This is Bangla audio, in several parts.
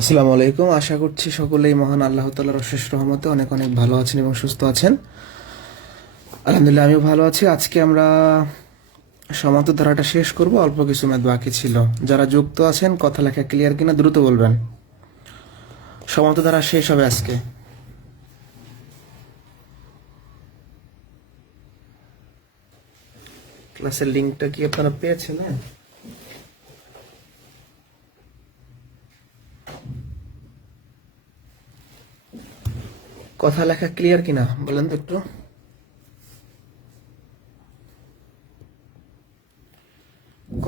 আসসালামু আলাইকুম। আশা করছি সকলেই মহান আল্লাহ তাআলার অশেষ রহমতে অনেক অনেক ভালো আছেন এবং সুস্থ আছেন। আলহামদুলিল্লাহ আমিও ভালো আছি। আজকে আমরা সমান্তর ধারাটা শেষ করব, অল্প কিছু ম্যাথ বাকি ছিল। যারা যুক্ত আছেন, কথা লেখা ক্লিয়ার কিনা দ্রুত বলবেন। সমান্তর ধারা শেষ হবে আজকে। ক্লাসের লিঙ্কটা কি আপনারা পেয়েছেন? কথা লেখা ক্লিয়ার কিনা বলেন তো একটু।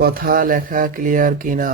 কথা লেখা ক্লিয়ার কিনা?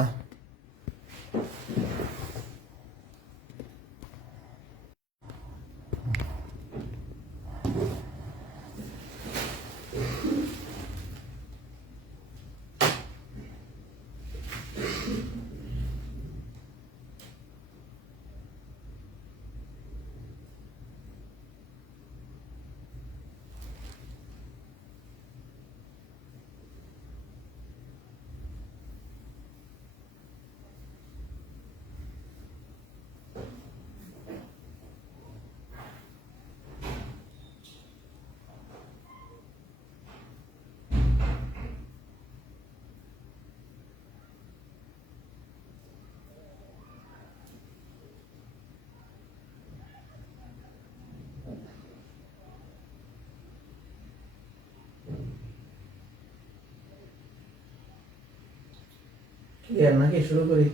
ক্লিয়ার নাকি? শুরু করি।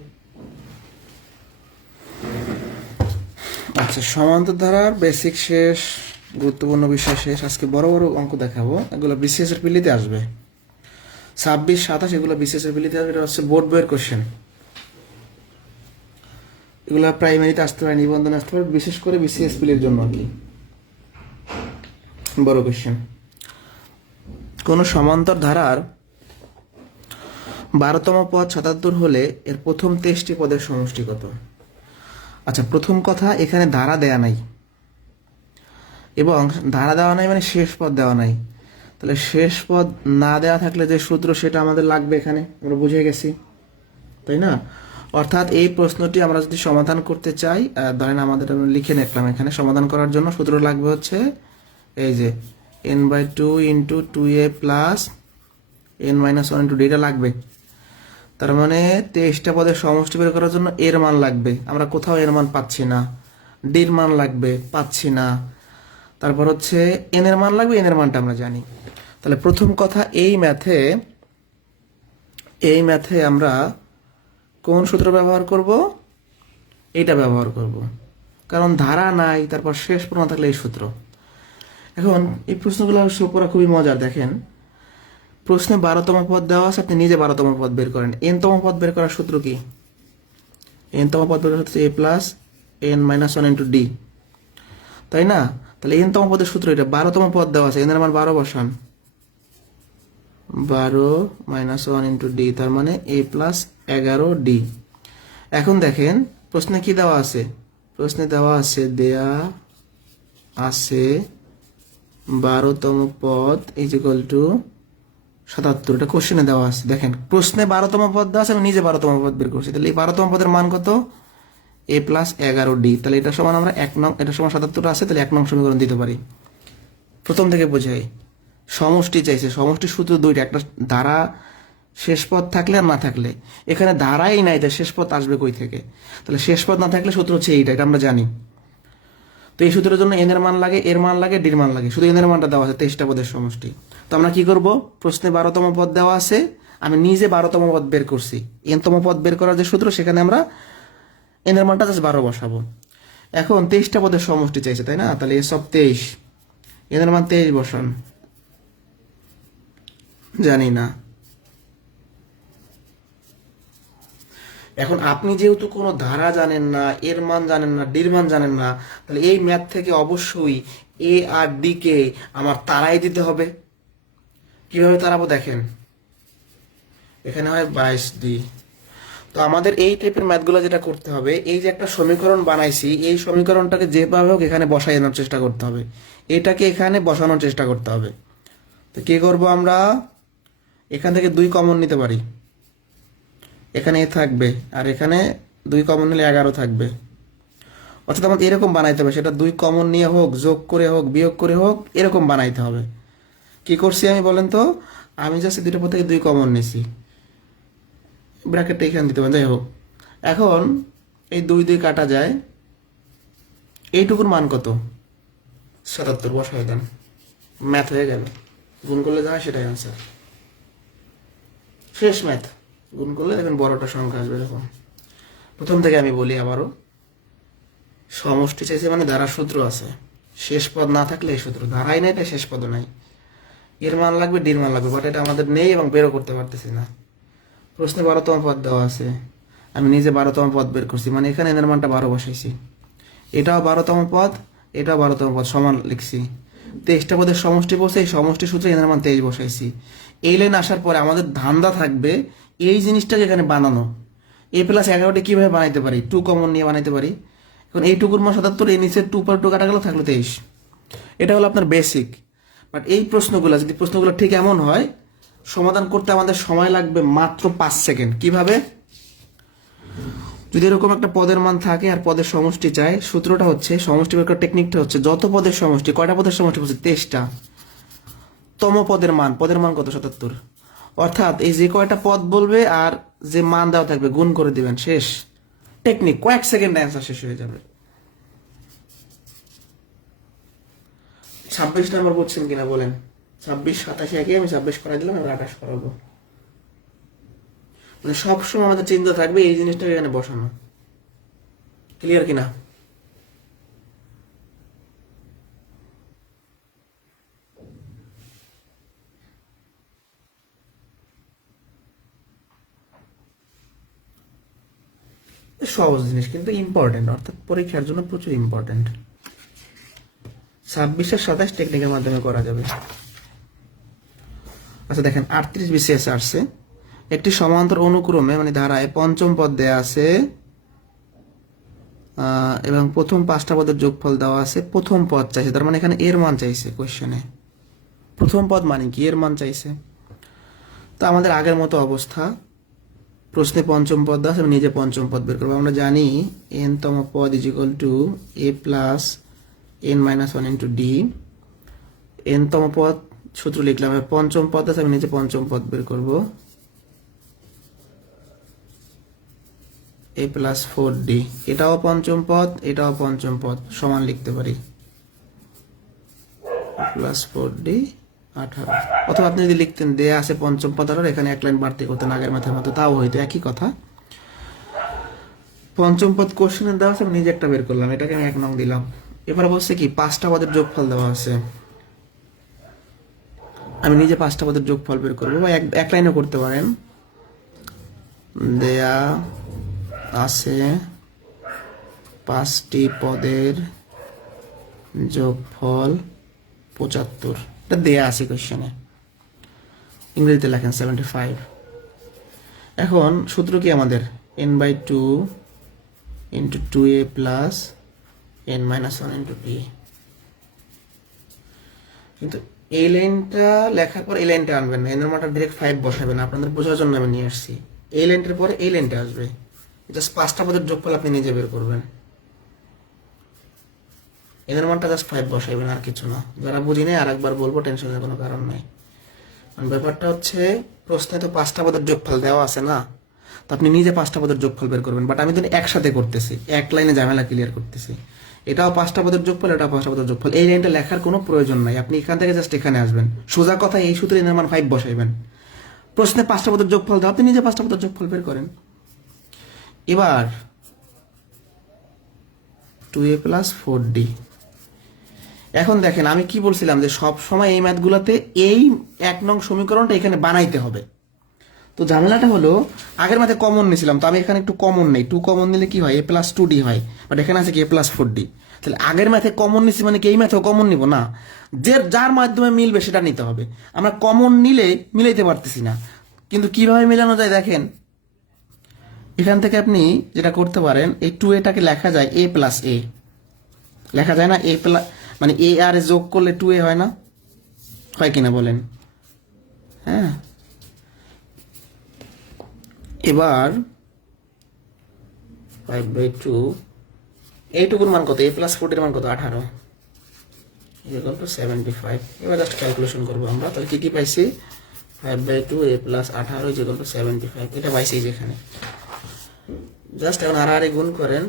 আচ্ছা, সমান্তর ধারার বেসিক শেষ, গুরুত্বপূর্ণ বিষয় শেষ। আজকে বড় বড় অঙ্ক দেখাবো, এগুলো বিসিএস এর পিলিতে আসবে। 26, 27 এগুলো বিসিএস এর পিলিতে আসবে। এটা হচ্ছে বোর্ড বইয়ের কোশ্চেন। এগুলো প্রাইমারিতে আসতে পারে, নিবন্ধনে আসতে পারে, বিশেষ করে বিসিএস পিলির জন্য আর কি বড় কোশ্চেন। কোন সমান্তর ধারার 12তম পদ 77 হলে এর প্রথম 23টি পদের সমষ্টি কত? আচ্ছা, প্রথম কথা, এখানে ধারা দেয়া নাই, এবং ধারা দেওয়া নাই মানে শেষ পদ দেওয়া নাই। তাহলে শেষ পদ না দেওয়া থাকলে যে সূত্র সেটা আমাদের লাগবে, এখানে আমরা বুঝে গেছি, তাই না? অর্থাৎ এই প্রশ্নটি আমরা যদি সমাধান করতে চাই, ধরেন আমাদের আমরা লিখে নিলাম, এখানে সমাধান করার জন্য সূত্র লাগবে হচ্ছে এই যে n/2 into 2a plus n-1 into d, এটা লাগবে। তার মানে 23টা পদের সমষ্টি বের করার জন্য এর মান লাগবে, আমরা কোথাও এর মান পাচ্ছি না। ডির মান লাগবে, পাচ্ছি না। তারপর হচ্ছে এন এর মান লাগবে, এন এর মানটা আমরা জানি। তাহলে প্রথম কথা, এই ম্যাথে আমরা কোন সূত্র ব্যবহার করব? এইটা ব্যবহার করব, কারণ ধারা নাই, তারপর শেষ পদ না থাকলে এই সূত্র। এখন এই প্রশ্নগুলো অবশ্য করা খুবই মজার। দেখেন, প্রশ্নে 12তম পদ দেওয়া আছে, আপনি নিজে 12তম পদ বের করেন। n-তম পদ বের করার সূত্র কি? n-তম পদ বের হচ্ছে a plus n-1 into d, তাই না? তাহলে n-তম পদের সূত্র এটা। 12তম পদ দেওয়া আছে, n এর মান 12 বসান, 12-1 ইন্টু d, তার মানে a প্লাস 11d। এখন দেখেন প্রশ্নে কি দেওয়া আছে? প্রশ্নে দেওয়া আছে 12তম পদ ইজ ইকুয়াল টু 77। এটা কোশ্চেনে দেওয়া আছে। দেখেন, প্রশ্নে 12তম পদ দেওয়া আছে, আমি নিজে 12তম পদ বের করছি। তাহলে এই 12তম পদের মান কত? a plus 11d। তাহলে এটা সমান আমরা 1 নং, এটা সমান 77 আছে, তাহলে 1 নং সমীকরণ দিতে পারি। প্রথম থেকে বোঝাই, সমষ্টি চাইছে, সমষ্টির সূত্র দুইটা, একটা ধারা শেষ পদ থাকলে আর না থাকলে। এখানে ধারাই নাই, তাই শেষ পদ আসবে কই থেকে? তাহলে শেষ পদ না থাকলে সূত্র হচ্ছে এইটা, এটা আমরা জানি। তো এই সূত্রের জন্য এন এর মান লাগে, এর মান লাগে, ডির মান লাগে। শুধু এন এর মানটা দেওয়া আছে, 23টা পদের সমষ্টি। তো আমরা কি করব? প্রশ্নে 12তম পদ দেওয়া আছে, আমি নিজে 12তম পদ বের করছি। n-তম পদ বের করার যে সূত্র, সেখানে আমরা এন এর মানটা জাস্ট 12 বসাবো। এখন 23টা পদের সমষ্টি চাইছে, তাই না? তাহলে এ সব 23, এন এর মান 23 বসান, জানি না। এখন আপনি যেহেতু কোনো ধারা জানেন না, এর মান জানেন না, ডির মান জানেন না, তাহলে এই ম্যাথ থেকে অবশ্যই এ আর ডি কে আমার তারাই দিতে হবে। কিভাবে তারাবো দেখেন, এখানে হয় 22d। তো আমাদের এই টাইপের ম্যাথগুলো যেটা করতে হবে, এই যে একটা সমীকরণ বানাইছি, এই সমীকরণটাকে যেভাবে হোক এখানে বসাই আনার চেষ্টা করতে হবে, এটাকে এখানে বসানোর চেষ্টা করতে হবে। তো কি করব আমরা? এখান থেকে 2 কমন নিতে পারি, এখানে এ থাকবে আর এখানে 2 কমন নিলে 11 থাকবে। অর্থাৎ আমাদের এরকম বানাইতে হবে, সেটা 2 কমন নিয়ে হোক, যোগ করে হোক, বিয়োগ করে হোক, এরকম বানাইতে হবে। কি করছি আমি বলেন তো? আমি জাস্ট দুইটার পর থেকে 2 কমন নিছি, ব্র্যাকেটটা এখানে দিতে পারেন, যাই হোক। এখন এই 2 2 কাটা যায়, এইটুকুর মান কত? 77 বসাই দেন, ম্যাথ হয়ে গেল। গুণ করলে যা হয় সেটাই আনসার, শেষ ম্যাথ। গুণ করলে দেখবেন বড়টা সংখ্যা আসবে। এরকম প্রথম থেকে আমি বলি আবারও, সমষ্টি চাইছে মানে ধারার সূত্র আছে, শেষ পদ না থাকলে এই সূত্র, ধারাই নাই তাই শেষ পদও নাই। এর মান লাগবে, ডির মান লাগবে, বাট এটা আমাদের নেই এবং বেরও করতে পারতেছি না। প্রশ্নে 12তম পদ দেওয়া আছে, আমি নিজে 12তম পদ বের করছি, মানে এখানে এদের মানটা 12 বসাইছি। এটাও 12তম পদ, এটাও 12তম পদ, সমান লিখছি। 23টা পদের সমষ্টি বসে এই সমষ্টি সূত্রে এদের মান 23 বসাইছি। এই লাইন আসার পরে আমাদের ধান্দা থাকবে এই জিনিসটাকে এখানে বানানো। a প্লাস 11টি কিভাবে বানাইতে পারি? 2 কমন নিয়ে বানাইতে পারি। এখন এই টুকুর মান 77, এই নিচের 2 পর 2 কাটা গেল, থাকলো 23। এটা হলো আপনার বেসিক। বাট এই প্রশ্নগুলো যদি প্রশ্নগুলো ঠিক এমন হয়, সমাধান করতে আমাদের সময় লাগবে মাত্র 5 সেকেন্ড। কিভাবে? যদি এরকম একটা পদের মান থাকে আর পদের সমষ্টি চাই, সূত্রটা হচ্ছে, সমষ্টি বের করার টেকনিকটা হচ্ছে, যত পদের সমষ্টি, কয়টা পদের সমষ্টি বলছে? 23টা। তম পদের মান, পদের মান কত? 77। অর্থাৎ এই যে কয়টা পদ বলবে আর যে মান দেওয়া থাকবে গুণ করে দিবেন, শেষ। টেকনিক, কয়েক সেকেন্ড অ্যান্সার শেষ হয়ে যাবে। 26 নাম্বার বুঝছেন কিনা বলেন? 26 27 একই, আমি 26 করাই দিলাম, এবার 28 করাবো। মানে সবসময় আমাদের চিন্তা থাকবে এই জিনিসটা এখানে বসানো। ক্লিয়ার কিনা? সহজ জিনিস কিন্তু ইম্পর্টেন্ট, অর্থাৎ পরীক্ষার জন্য প্রচুর ইম্পর্টেন্ট। 26 আর 27 টেকনিকের মাধ্যমে করা যাবে। আচ্ছা দেখেন, 38 বিসিএস আসছে, একটি সমান্তর অনুক্রমে মানে ধারায় পঞ্চম পদ দেয়া আছে এবং প্রথম 5টা পদের যোগফল দেওয়া আছে। প্রথম পদ চাইছে, তার মানে এখানে এর মান চাইছে কোশ্চেনে। প্রথম পদ মানে কি? এর মান চাইছে। তো আমাদের আগের মতো অবস্থা, প্রশ্নে পঞ্চম পদ দেওয়া আছে, আমি নিজে পঞ্চম পদ বের করবো। আমরা জানি n তম পদ is equal to a plus n minus 1 into D. n তম পদ সূত্র লিখলাম, পঞ্চম পদ আছে, আমি নিজে পঞ্চম পদ বের করবো, a প্লাস 4d। এটাও পঞ্চম পদ, এটাও পঞ্চম পদ, সমান লিখতে পারি, প্লাস 4d 18। অথবা আপনি যদি লিখতেন দেয়া আছে পঞ্চম পদ আর এখানে এক লাইন বাড়তি করতেন আগের মাথার মতো, তাও হইতো, একই কথা। পঞ্চম পদ কোশ্চেনে দেওয়া আছে, আমি নিজে একটা বের করলাম, এটাকে আমি 1 নং দিলাম। এবার বলছে কি 5টা পদের যোগফল দেওয়া আছে, আমি নিজে 5টা পদের যোগফল বের করবো, বা এক লাইনও করতে পারেন। দেয়া আছে 5টি পদের যোগফল 75, এটা দেয়া আছে কোশ্চেনে, ইংরেজিতে লেখেন 75। এখন সূত্র কি আমাদের? n/2 into 2a plus n minus 1 into d। কিন্তু এই লাইনটা লেখার পর এই লাইনটা আনবেন না, এর মানটা ডিরেক্ট 5 বসাবেন, আপনাদের বোঝার জন্য আমি নিয়ে আসছি। এই লাইনটার পরে এই লাইনটা আসবে, জাস্ট 5টা পদের যোগফল আপনি নিজে বের করবেন, এদের মানটা জাস্ট 5 বসাইবেন, আর কিছু না। যারা বুঝি নেই আরেকবার বলবো, টেনশনের কোনো কারণ নাই। ব্যাপারটা হচ্ছে, প্রশ্নে তো 5টা পদের যোগফল দেওয়া আছে না, তো আপনি নিজে 5টা পদের যোগফল বের করবেন। বাট আমি তো একসাথে করতেছি, এক লাইনে ঝামেলা ক্লিয়ার করতেছি। এটাও 5টা পদের যোগফল, এটাও 5টা পদের যোগফল, এই লাইনটা লেখার কোনো প্রয়োজন নাই। আপনি এখান থেকে জাস্ট এখানে আসবেন, সোজা কথা এই সূত্রে এর মান 5 বসাইবেন। প্রশ্নে 5টা পদের যোগফল দাও, আপনি নিজে 5টা পদের যোগফল বের করেন। এবার 2a প্লাস 4d। এখন দেখেন আমি কি বলছিলাম, যে সব সময় এই ম্যাথগুলোতে এই 1 নং সমীকরণটা এখানে বানাইতে হবে। তো ঝামেলাটা হলো, আগের ম্যাথে কমন নিয়েছিলাম, তো আমি এখানে একটু কমন নেই। 2 কমন নিলে কি হয়? a প্লাস 2d হয়, বাট এখানে আছে কি a প্লাস 4d। তাহলে আগের ম্যাথে কমন নিছি মানে কি এই ম্যাথেও কমন নিব না? যার মাধ্যমে মিলবে সেটা নিতে হবে। আমরা কমন নিলে মিলাইতে পারতেছি না, কিন্তু কিভাবে মেলানো যায় দেখেন। এখান থেকে আপনি যেটা করতে পারেন, এই 2a-টাকে লেখা যায় a প্লাস a, লেখা যায় না? a প্লাস মানে a আর যোগ করলে 2a হয় না? হয় কিনা বলেন? হ্যাঁ। এবার 5/2 এইটুকুর মান কত, a প্লাস 40 মান কত 18 ইকুয়াল টু 75। এবার জাস্ট ক্যালকুলেশন করবো আমরা, তাহলে কি কি পাইছি 5/2 a প্লাস 18 ইকুয়াল টু 75, এটা পাইছি যেখানে। জাস্ট এখন আর গুণ করেন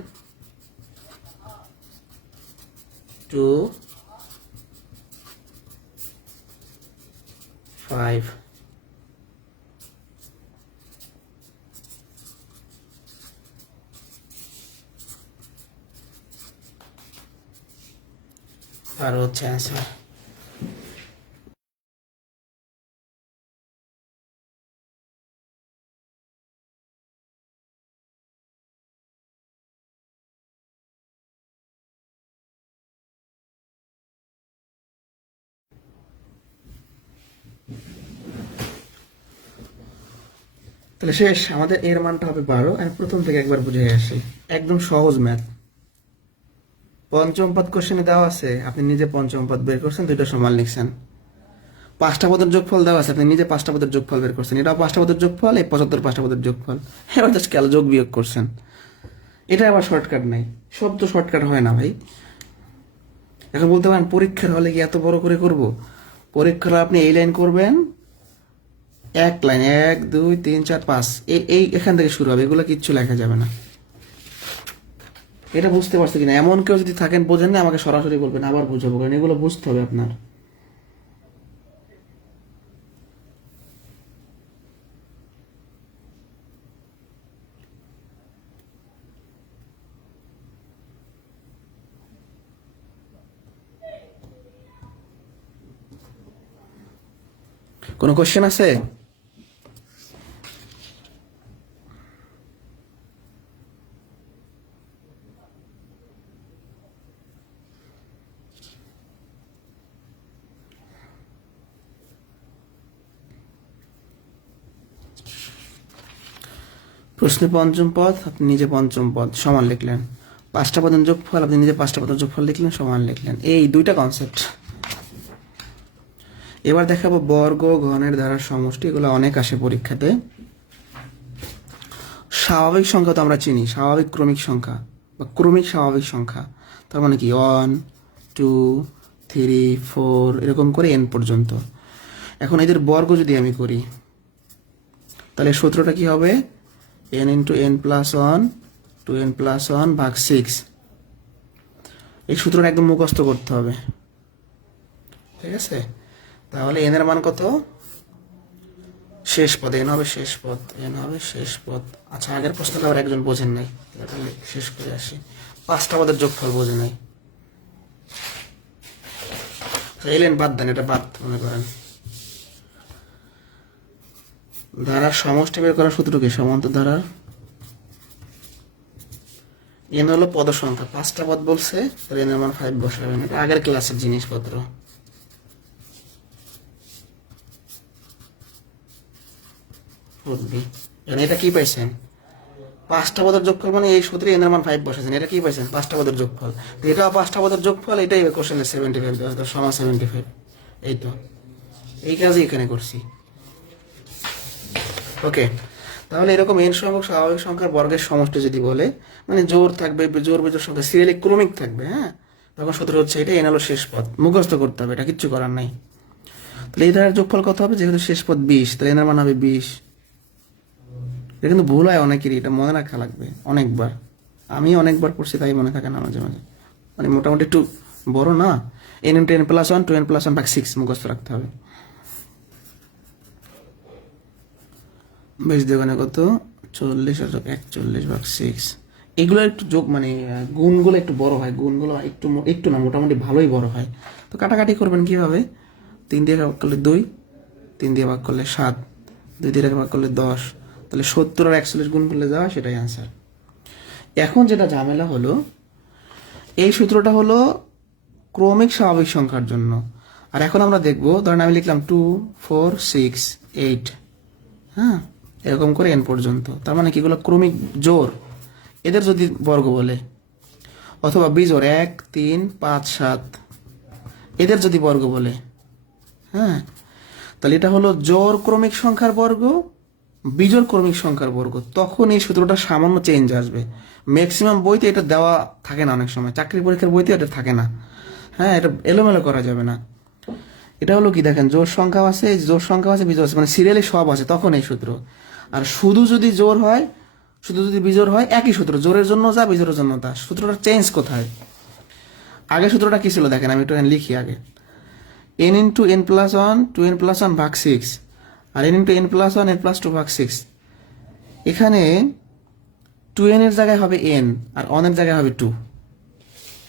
2 5 আর হচ্ছে অ্যান্সার। তাহলে শেষ, আমাদের এর মানটা হবে 12। আর প্রথম থেকে একবার বুঝে আসি, একদম সহজ ম্যাথ। পঞ্চম পদ কোশ্চেনে দেওয়া আছে, আপনি নিজে পঞ্চম পদ বের করছেন, দুইটা সমান লিখছেন। 5টা পদের যোগফল দেওয়া আছে, আপনি নিজে 5টা পদের যোগফল বের করছেন। এটাও 5টা পদের যোগফল, এই 75 5টা পদের যোগফল। এবার জাস্ট যোগ বিয়োগ করছেন। এটা আবার শর্টকাট নাই, সব তো শর্টকাট হয় না ভাই। এখন বলতে পারেন পরীক্ষার হলে কি এত বড় করে করব? পরীক্ষার হলে আপনি এই লাইন করবেন, এক লাইন 1 2 3 4 5 এই এখান থেকে শুরু হবে, এগুলো কিচ্ছু লেখা যাবে না। এটা বুঝতে পারছি কিনা? এমন কেউ যদি থাকেন বোঝেন না, আমাকে সরাসরি বলবেন, আবার বুঝাবো, কারণ এগুলো বুঝতে হবে আপনার। কোনো কোশ্চেন আছে? প্রশ্নে পঞ্চম পদ, আপনি নিজে পঞ্চম পদ সমান লিখলেন। 5টা পদের যোগফল, আপনি নিজে 5টা পদের যোগফল লিখলেন, সমান লিখলেন। এই দুইটা কনসেপ্ট। এবার দেখাবো বর্গ, ঘনের দ্বারা সমষ্টি, এগুলো অনেক আসে পরীক্ষাতে। স্বাভাবিক সংখ্যা তো আমরা চিনি, স্বাভাবিক ক্রমিক সংখ্যা বা ক্রমিক স্বাভাবিক সংখ্যা, তার মানে কি 1 2 3 4 এরকম করে n পর্যন্ত। এখন এদের বর্গ যদি আমি করি, তাহলে সূত্রটা কি হবে? n × n + 1 2n + 1 ভাগ 6। এই সূত্রটা একদম মুখস্থ করতে হবে, ঠিক আছে? তাহলে n এর মান কত? শেষ পদ, n হবে শেষ পদ, n হবে শেষ পদ। আচ্ছা, আগের প্রশ্নটা আবার একজন বোঝেন নাই, তাহলে শেষ করে আসি। 5টা পদের যোগফল বোঝে নাই, এলেন বাদ দেন, এটা বাদ মনে করেন। ধারার সমষ্টি বের করার সূত্র কি? সমান্তর ধারার n হলো পদ সংখ্যা, 5টা পদ বলছে, তাহলে n এর মান 5 বসাবেন। এটা আগের ক্লাসের জিনিসপত্র। এটা কি পাইছেন? 5টা পদের যোগফল, মানে এই সূত্রে n এর মান 5 বসাছেন। এটা কি পাইছেন? 5টা পদের যোগফল। এটাও 5টা পদের যোগফল, এটাই কোশ্চেনে 75 দেওয়া, সমান 75। এই তো, এই কাজই এখানে করছি। ওকে, তাহলে এরকম n সংখ্যক স্বাভাবিক সংখ্যার বর্গের সমষ্টি যদি বলে, মানে জোর থাকবে, জোর বিজোড় সংখ্যা সিরিয়ালি ক্রমিক থাকবে, হ্যাঁ, তখন সূত্র হচ্ছে এটা, n হলো শেষ পদ। মুখস্থ করতে হবে, এটা কিচ্ছু করার নাই। তাহলে এই ধারার যোগফল কত হবে? যেহেতু শেষ পদ 20, তাহলে n এর মান হবে 20। এটা কিন্তু ভুল হয় অনেকেরই, এটা মনে রাখা লাগবে অনেকবার। আমি অনেকবার পড়ছি, তাই মনে থাকে না মাঝে মাঝে। মানে মোটামুটি একটু বড় না, n × n + 1 2n + 1 ভাগ 6 মুখস্থ রাখতে হবে। 20 দুগুণে কত? 40 আর 41 ভাগ 6। এগুলো একটু যোগ, মানে গুণগুলো একটু বড় হয়, গুণগুলো একটু না, মোটামুটি ভালোই বড় হয়। তো কাটাকাটি করবেন কিভাবে? 3 দিয়ে ভাগ করলে 2, 3 দিয়ে ভাগ করলে 7, 2 দিয়ে ভাগ করলে 10, তাহলে 70 আর 41 গুণ করলে যাওয়া, সেটাই আনসার। এখন যেটা ঝামেলা হলো, এই সূত্রটা হলো ক্রমিক স্বাভাবিক সংখ্যার জন্য। আর এখন আমরা দেখব, ধরেন আমি লিখলাম 2 4 6 8, হ্যাঁ, এরকম করে n পর্যন্ত। তার মানে কি এগুলো ক্রমিক জোর, এদের যদি বর্গ বলে, অথবা বিজোড় 1 3 5 7, এদের যদি বর্গ বলে, হ্যাঁ, তাহলে এটা হলো জোর ক্রমিক সংখ্যার বর্গ বিজোড় ক্রমিক সংখ্যার বর্গ, তখন এই সূত্রটা সামান্য চেঞ্জ আসবে। ম্যাক্সিমাম বইতে এটা দেওয়া থাকে না, অনেক সময় চাকরি পরীক্ষার বইতে এটা থাকে না। হ্যাঁ, এটা এলোমেলো করা যাবে না। এটা হলো কি, দেখেন জোড় সংখ্যা আছে, জোড় সংখ্যা আছে, বিজোড় আছে, মানে সিরিয়ালি সব আছে, তখন এই সূত্র। আর শুধু যদি জোড় হয়, শুধু যদি বিজোড় হয়, একই সূত্র, জোড়ের জন্য যা, বিজোড়ের জন্য তা। সূত্রটা চেঞ্জ কোথায়? আগে সূত্রটা কি ছিল দেখেন, আমি একটু লিখি আগে। n into n plus one, 2n plus one ভাগ 6, আর n into n plus one, n plus 2 ভাগ 6। এখানে 2n এর জায়গায় হবে n, আর 1 এর জায়গায় হবে 2।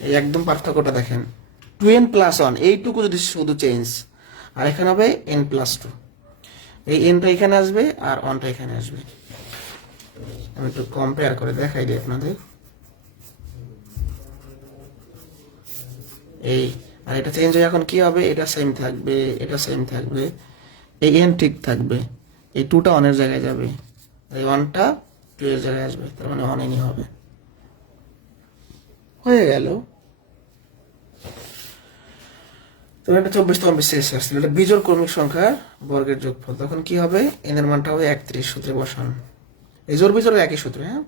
এই একদম পার্থক্যটা দেখেন, 2n প্লাস ওয়ান, এইটুকু যদি শুধু চেঞ্জ, আর এখানে হবে n প্লাস 2। এই nটা এখানে আসবে, আর 1টা এখানে আসবে। আমি একটু কম্পেয়ার করে দেখাই দিই আপনাদের। এই, আর এটা চেঞ্জ হয়ে এখন কি হবে, এটা সেম থাকবে, এটা সেম থাকবে, এই n ঠিক থাকবে, এই 2টা 1 এর জায়গায় যাবে, এই 1টা 2 এর জায়গায় আসবে, তার মানে 1 nই হবে। হয়ে গেল। তো এটা 24তম বিশেষ আসছিল, এটা বিজোড় ক্রমিক সংখ্যার বর্গের যোগফল। তখন কি হবে, n এর মানটা হবে 31, সূত্রে বসান। এই জোড় বিজোড় একই সূত্র। হ্যাঁ,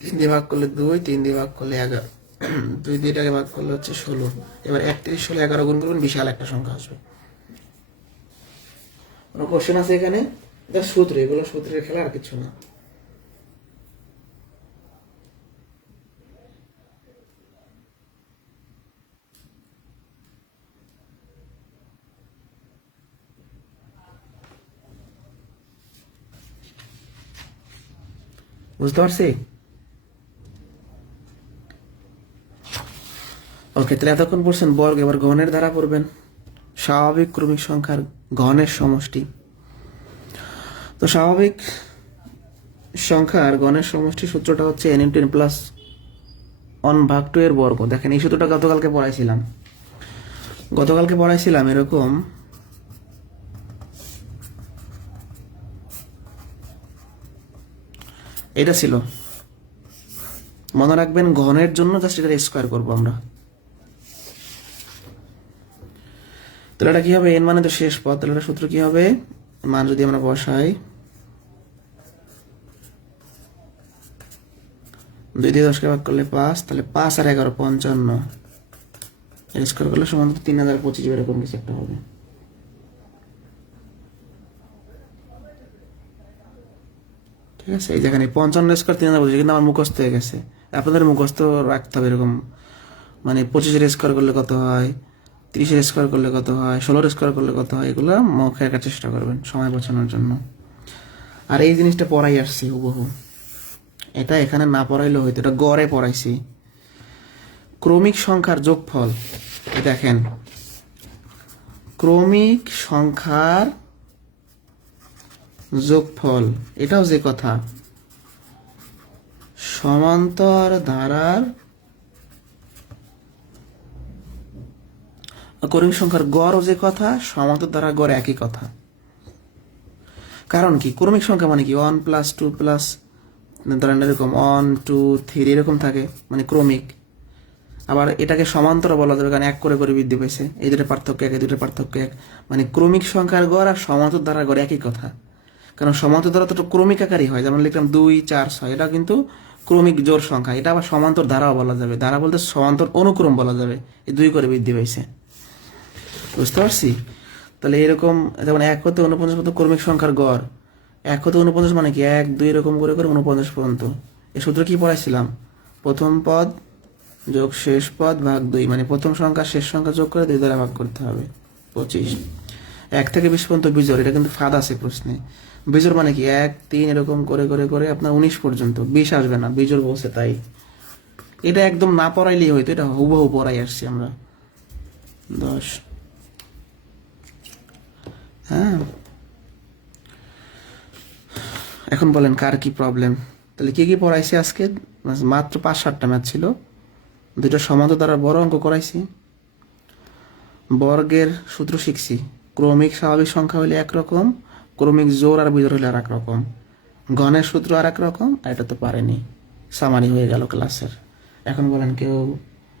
তিন দিয়ে ভাগ করলে 2, 3 দিয়ে ভাগ করলে 11, 2 দিয়ে এটাকে ভাগ করলে হচ্ছে 16। এবার 31 16 11 গুণ করবেন, বিশাল একটা সংখ্যা আসবে। কোনো কোশ্চেন আছে এখানে? এটা সূত্র, এগুলো সূত্রের খেলা, আর কিছু না। বুঝতে পারছি? ওকে, তাহলে এতক্ষণ পড়ছেন বর্গ, এবার ঘনের দ্বারা পড়বেন। স্বাভাবিক ক্রমিক সংখ্যার ঘনের সমষ্টি। তো স্বাভাবিক সংখ্যার ঘনের সমষ্টি সূত্রটা হচ্ছে n ইন্টু n প্লাস 1 ভাগ 2 এর বর্গ। দেখেন এই সূত্রটা গতকালকে পড়াইছিলাম এরকম। এটা ছিল, মনে রাখবেন, ঘনের জন্য জাস্ট এটা স্কোয়ার করবো আমরা। তাহলে এটা কি হবে, n মানে তো শেষ পদ, তাহলে এটা সূত্র কি হবে, মান যদি আমরা বসাই, 2 দিয়ে 10কে ভাগ করলে 5, তাহলে 5 আর 11 55, স্কোয়ার করলে সমান 3025, এরকম কিছু একটা হবে। ঠিক আছে, এই যেখানে 55 স্কোয়ার 3025, কিন্তু আমার মুখস্থ হয়ে গেছে। আপনাদের মুখস্থ রাখতে হবে এরকম, মানে 25-এর স্কোয়ার করলে কত হয়, 30-এর স্কোয়ার করলে কত হয়, 16-এর স্কোয়ার করলে কত হয়, এগুলো মুখে রাখার চেষ্টা করবেন সময় বাঁচানোর জন্য। আর এই জিনিসটা পড়াই আসছি হুবহু, এটা এখানে না পড়াইলেও হয়তো, এটা গড়ে পড়াইছি। ক্রমিক সংখ্যার যোগফল, দেখেন ক্রমিক সংখ্যার যোগফল, এটাও যে কথা, সমান্তর ধারার ক্রমিক সংখ্যার গড়ও যে কথা, সমান্তর ধারার গড় একই কথা। কারণ কি, ক্রমিক সংখ্যা মানে কি 1 প্লাস 2 প্লাস, ধরেন এরকম 1 2 3 এরকম থাকে, মানে ক্রমিক। আবার এটাকে সমান্তর বলা যাবে, কারণ 1 করে করে বৃদ্ধি পেয়েছে, এই দুটো পার্থক্য এক, এই দুটো পার্থক্য এক। মানে ক্রমিক সংখ্যার গড় আর সমান্তর ধারার গড় একই কথা। কারণ সমান্তর ধারা তো ক্রমিক আকারই হয়, যেমন লিখলাম 2 4 6, এটা কিন্তু ক্রমিক জোড় সংখ্যা। এটা আবার সমান্তর ধারাও বলা যাবে, ধারা বলতে সমান্তর অনুক্রম বলা যাবে, এই 2 করে বৃদ্ধি পেয়েছে। বুঝতে পারছি? তাহলে এরকম, যেমন 1 হতে 49 পর্যন্ত ক্রমিক সংখ্যার গড়, 1 হতে 49 মানে কি 1 2 এরকম করে করে 49 পর্যন্ত। এই সূত্র কি পড়াইছিলাম, প্রথম পদ যোগ শেষ পদ ভাগ 2, মানে প্রথম সংখ্যা শেষ সংখ্যা যোগ করে 2 দ্বারা ভাগ করতে হবে, 25। 1 থেকে 20 পর্যন্ত বিজোড়, এটা কিন্তু ফাঁদ আছে প্রশ্নে। বিজোড় মানে কি 1 3 এরকম করে করে করে আপনার 19 পর্যন্ত, 20 আসবে না, বিজোড় বলছে তাই। এটা একদম না পড়াইলেই হয়তো, এটা হুবহু পড়াই আসছি আমরা। 10, হ্যাঁ। এখন বলেন কার কি প্রবলেম। তাহলে কি কি পড়াইছি আজকে, মাত্র 5-7টা ম্যাথ ছিল, 2টা সমান্তর দ্বারা বড় অঙ্ক করাইছি, বর্গের সূত্র শিখছি, ক্রমিক স্বাভাবিক সংখ্যা হলে একরকম, ক্রমিক জোড় আর বিজোড় হলে আর এক রকম, ঘনের সূত্র আর এক রকম, আর এটা তো পারেনি। সামারি হয়ে গেল ক্লাসের। এখন বলেন, কেউ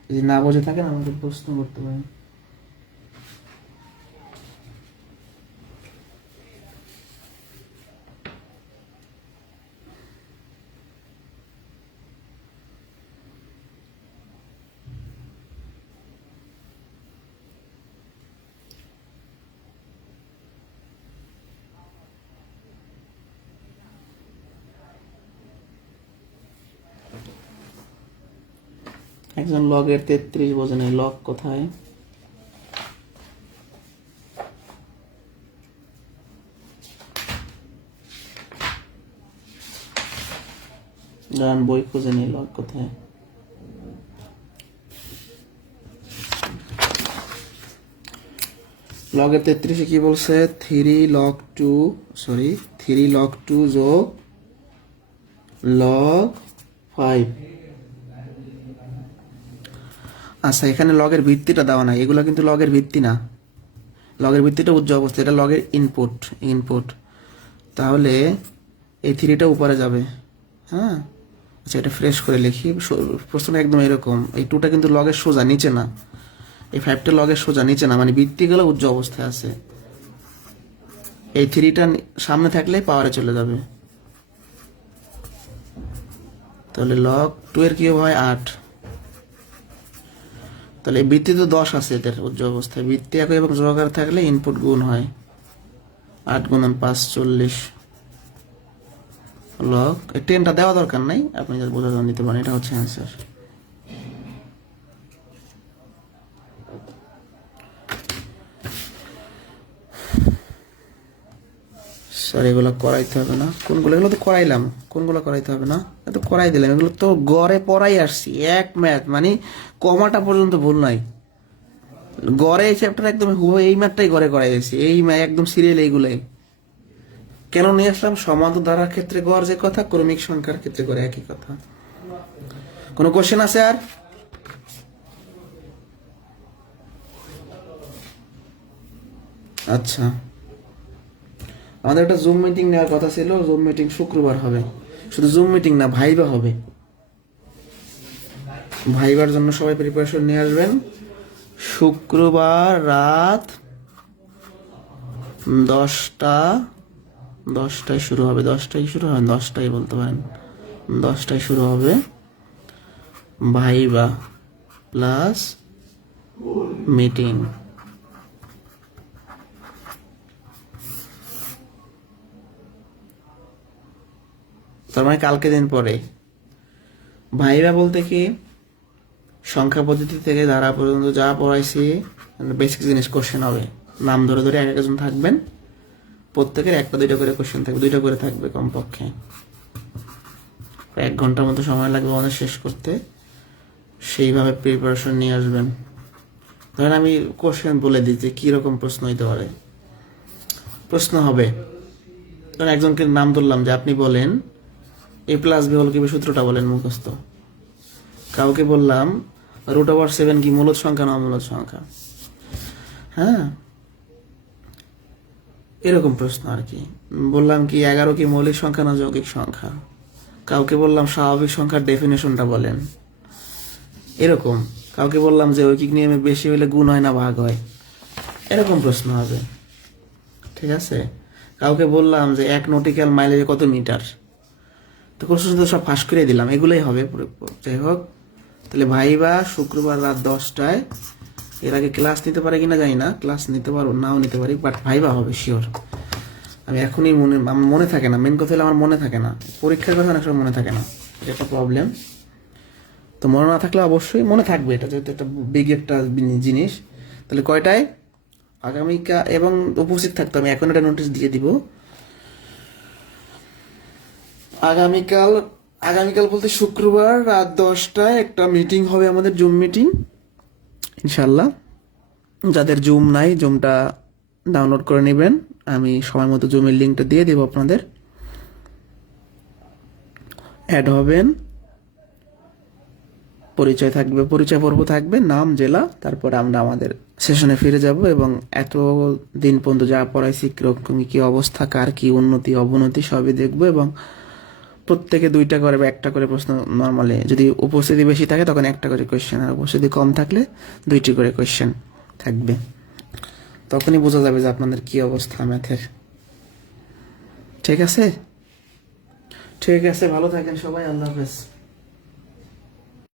যদি না বোঝে থাকেন আমাকে প্রশ্ন করতে পারেন। একজন লগের 33 বোঝে নাই, লগ কোথায়? গান বই খুঁজে নেই, লগ কোথায়? লগের 33-এ কি বলছে? 3 log 2 যোগ log 5। আচ্ছা, এখানে লগের ভিত্তিটা দেওয়া নাই, এগুলো কিন্তু লগের ভিত্তি না। লগের ভিত্তিটা উজ্জ অবস্থা, এটা লগের ইনপুট। তাহলে এই 3টা উপরে যাবে। হ্যাঁ, আচ্ছা, এটা ফ্রেশ করে লিখি। প্রশ্নটা একদম এরকম, এই 2টা কিন্তু লগের সোজা নিচে না, এই 5টা লগের সোজা নিচে না, মানে ভিত্তিগুলো উজ্জ অবস্থায় আছে। এই 3টা সামনে থাকলে পাওয়ারে চলে যাবে। তাহলে log 2 এর কি হয়? 8। তাহলে বৃত্তি তো 10 আছে এদের উজ্জ অবস্থায়, বৃত্তি একই এবং যোগাকার থাকলে ইনপুট গুণ হয়। 8 গুণন 5 40 লগ। এই 10টা দেওয়া দরকার নাই, আপনি যা বোঝা নিতে পারেন। এটা হচ্ছে অ্যান্সার। স্যার এগুলো করাইতে হবে না? কোনগুলো? এগুলো তো করাইলাম। কোনগুলো করাইতে হবে না? তো করাই দিলাম, এগুলো তো গড়ে পড়াই আসছি। এক ম্যাথ মানে কমাটা পর্যন্ত ভুল নাই। গড়ে এই চ্যাপ্টার একদম এই ম্যাথটাই গড়ে করাই দিয়েছি, এই ম্যাথ একদম সিরিয়াল এইগুলাই। কেন নিয়ে আসলাম? সমান্তর ধারার ক্ষেত্রে গড় যে কথা, ক্রমিক সংখ্যার ক্ষেত্রে গড়ে একই কথা। কোনো কোশ্চেন আছে আর? আচ্ছা, আমাদের একটা জুম মিটিং নেওয়ার কথা ছিল। জুম মিটিং শুক্রবার হবে। শুধু জুম মিটিং না, ভাইবা হবে। ভাইবার জন্য সবাই প্রিপারেশন নিয়ে আসবেন। শুক্রবার রাত 10টায় শুরু হবে। 10টায় বলতে পারেন, 10টায় শুরু হবে ভাইবা প্লাস মিটিং। তার মানে কালকে দিন পরে। ভাইবা বলতে কি, সংখ্যা পদ্ধতি থেকে ধারা পর্যন্ত যা পড়াইছি বেসিক জিনিস কোশ্চেন হবে। নাম ধরে ধরে এক একজন থাকবেন, প্রত্যেকের 1টা 2টা করে কোশ্চেন থাকবে, 2টা করে থাকবে কমপক্ষে। 1 ঘন্টার মতো সময় লাগবে আমাদের শেষ করতে। সেইভাবে প্রিপারেশন নিয়ে আসবেন। ধরেন আমি কোশ্চেন বলে দিই যে কীরকম প্রশ্ন হইতে পারে। প্রশ্ন হবে, ধরেন একজনকে নাম ধরলাম যে আপনি বলেন a+b হল কি, সূত্রটা বলেন মুখস্থ। কাউকে বললাম √7 কি, মূলদ সংখ্যা না অমূলদ সংখ্যা। হ্যাঁ, এরকম প্রশ্ন আর কি। বললাম কি 11 কি মৌলিক সংখ্যা না যৌগিক সংখ্যা। কাউকে বললাম স্বাভাবিক সংখ্যার ডেফিনেশনটা বলেন। এরকম কাউকে বললাম যে ঐকিক নিয়মে বেশি হলে গুণ হয় না ভাগ হয়। এরকম প্রশ্ন হবে, ঠিক আছে। কাউকে বললাম যে 1 নটিক্যাল মাইলে কত মিটার। তো কোশ্চেন তো সব ফাঁস করে দিলাম, এগুলোই হবে। যাই হোক, তাহলে ভাইবা শুক্রবার রাত 10টায়। এর আগে ক্লাস নিতে পারে কিনা জানি না, ক্লাস নিতে পারো নাও নিতে পারি, বাট ভাইবা হবে শিওর। আমি এখনই আমার মনে থাকে না, মেন কথা হলে আমার মনে থাকে না, পরীক্ষার কথা অনেক সময় মনে থাকে না, এটা একটা প্রবলেম। তো মনে না থাকলে অবশ্যই মনে থাকবে, এটা যেহেতু একটা বিগ একটা জিনিস। তাহলে কয়টায়? আগামীকাল, এবং উপস্থিত থাকতে আমি এখন একটা নোটিশ দিয়ে দিব। আগামীকাল বলতে শুক্রবার রাত 10টায় একটা মিটিং হবে আমাদের, জুম মিটিং ইনশাল্লাহ। যাদের জুম নাই, জুমটা ডাউনলোড করে নেবেন। আমি সময় মতো জুমের লিঙ্কটা দিয়ে দেবো আপনাদের। অ্যাড হবেন, পরিচয় থাকবে, পরিচয় পর্ব থাকবে, নাম, জেলা, তারপরে আমরা আমাদের সেশনে ফিরে যাব এবং এত দিন পর্যন্ত যা পড়াইছি কিরকম কি অবস্থা, কার কি উন্নতি অবনতি সবই দেখবো এবং প্রত্যেকে 2টা করে বা 1টা করে প্রশ্ন নর্মালি, যদি উপস্থিতি বেশি থাকে তখন 1টা করে কোয়েশ্চেন, আর উপস্থিতি কম থাকলে 2টি করে কোয়েশ্চেন থাকবে। তখনই বোঝা যাবে যে আপনাদের কি অবস্থা ম্যাথের। ঠিক আছে, ঠিক আছে, ভালো থাকেন সবাই, আল্লাহ হাফেজ।